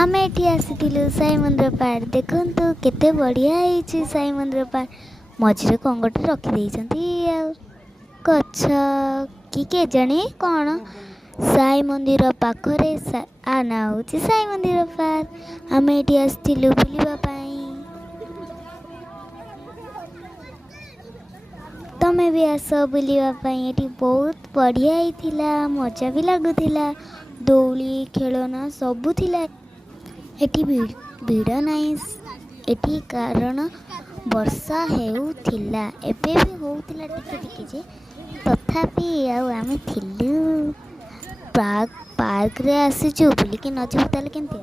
आम एठी आसीथिलु साई मंदिर पार्क देखंतु केते बढ़िया ହେଇଛି साई मंदिर पार्क मझिरे कंगटे रखी देइछंती गछ कि के जानी कौन साई मंदिर पाखरे आ ना होची साई मंदिर पार्क आम एठी आसीथिलु बुलिबा पाई तमे भी आस बुलिबा पाई एठी बहुत बढ़िया हिथिला मजा भी लागुथिला दौली खेलना सबू थिला एठी भिड़ नहीं एठी कारण वर्षा हेउथिला एबे भी होउथिला टिके टिके जे तथापि आमे थिलु पार्क रे आसीचु बुलिके न जिबु ताले केनते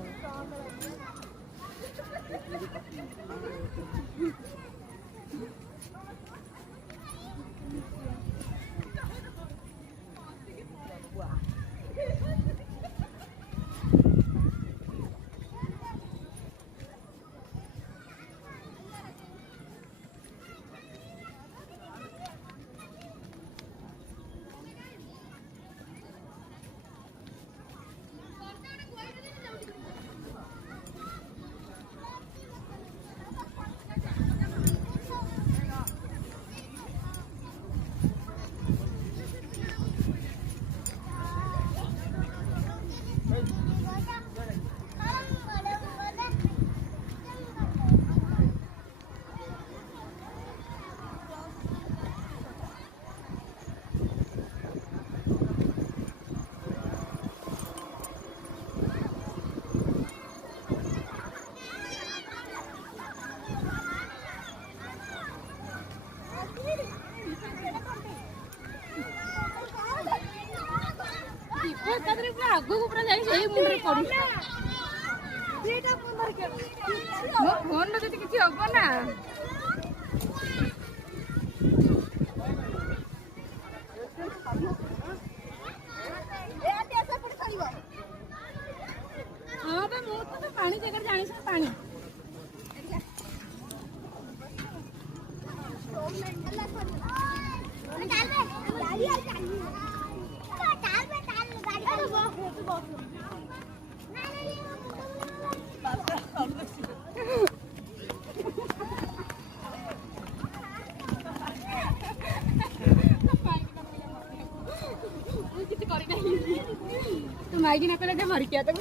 आगू पूरा जाई सेही मुंडरे पड़ी मो फोन रे किछि हबो ना हां बे मो तो पानी जगह जानी से पानी तो माइकी ना करे मर गया तो